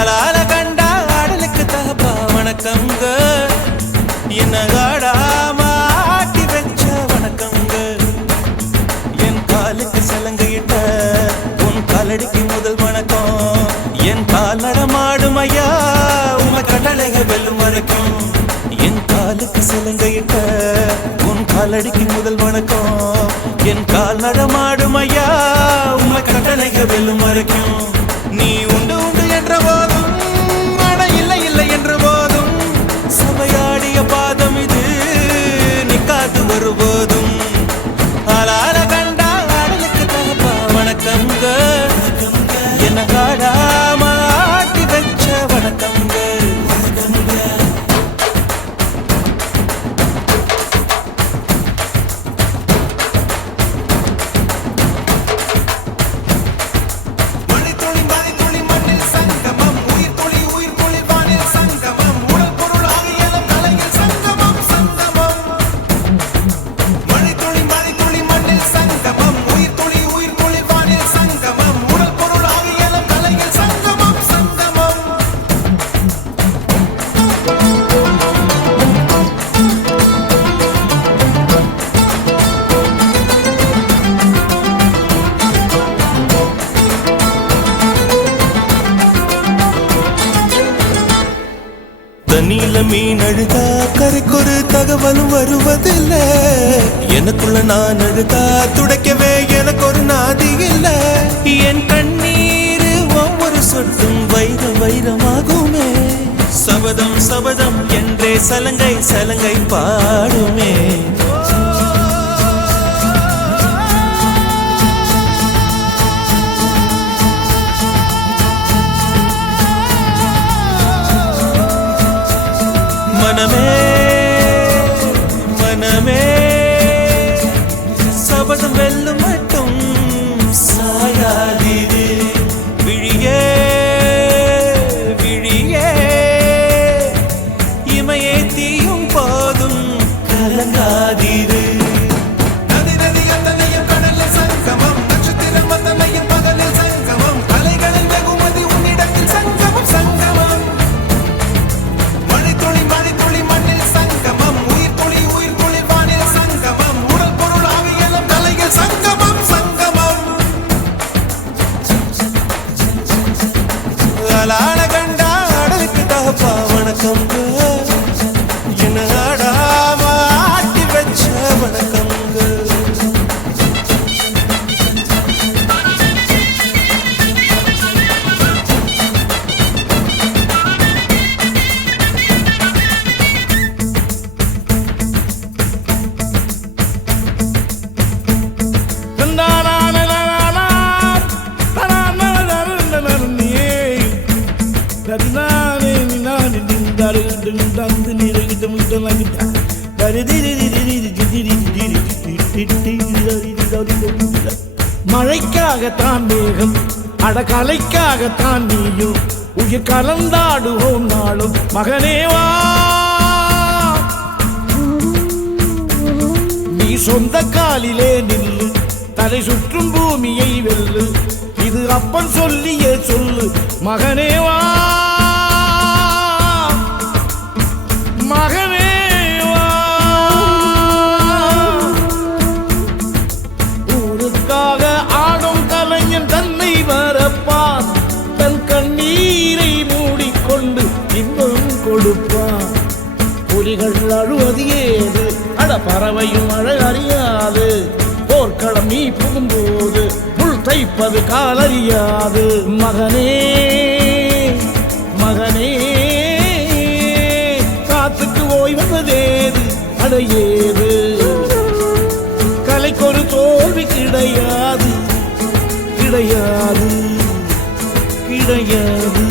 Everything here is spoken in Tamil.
ஆளால கண்டா ஆடலுக்கு தகப்பா வணக்கங்க என்ன ஆடாம ஆட்டி வச்ச வணக்கங்க என் காலுக்கு சலங்கையிட்ட உன் காலடிக்கு முதல் வணக்கம் என் கால் நடமாடும் ஐயா உமை கடலைக வெல்லும் வரைக்கும் என் காலுக்கு சலங்கையிட்ட உன் காலடிக்கு முதல் வணக்கம் என் கால் நடமாடும் ஐயா உமை கடலைக வெல்லும் வரைக்கும் நீ உண்டு உண்டு என்ற போதும் ஆனா இல்லை இல்லை என்ற போதும் சபையாடிய பாதம் இது நிக்காது வருபோதும் ஆளால கண்டா ஆடலுக்கு தகப்பா வணக்கங்க என்ன காடாம ஆட்டி வச்ச வணக்கங்க தண்ணியில மீன் அழுதா கரைக்கொரு தகவலும் வருவதில்ல எனக்குள்ள நான் அழுதா துடைக்கவே எனக்கு ஒரு நாதி இல்ல என் கண்ணீர் ஒவ்வொரு சொட்டும் வைரம் வைரமாகுமே சபதம் சபதம் என்றே சலங்கை சலங்கை பாடுமே மனமே மனமே சபதம் வெல்லும் மட்டும் சாயாதீரு விழியே விழியே இமையே தீயும் போதும் கலங்காதீரு நதி நதி அத்தனையும் கடலில் சங்கமம் நட்சத்திரம் அத்தனையும் பகலில் சங்கமம் அலைகளில் வெகுமதி உன்னிடத்தில் சங்கமம் சங்கமம் ஆளால கண்டா ஆடலுக்கு தகப்பா வணக்கங்க என்ன ஆடாம ஆட்டி வச்ச வணக்கங்க மழைக்காகத்தான் மேகம் அடகலைக்காகத்தான் நீயும் உயிர் கலந்தாடுவோம் நாளும் மகனேவா நீ சொந்த காலிலே நில்லு தலை சுற்றும் பூமியை வெல்லு இது அப்பன் சொல்லிய சொல்லு மகனேவா மகனேவா ஊருக்காக ஆடும் கலைஞன் தன்னை வரப்பான் தன் கண்ணீரை மூடிக்கொண்டு இன்பம் கொடுப்பான் புலிகள் அழுவது ஏது அட பறவையும் அழ அறியாது போர்க்களம் நீ புகும்போது முள் தைப்பது காலறியாது மகனே மகனே காத்துக்கு ஓய்வதேது அடையேது கலைக்கொரு தோல்வி கிடையாது கிடையாது கிடையாது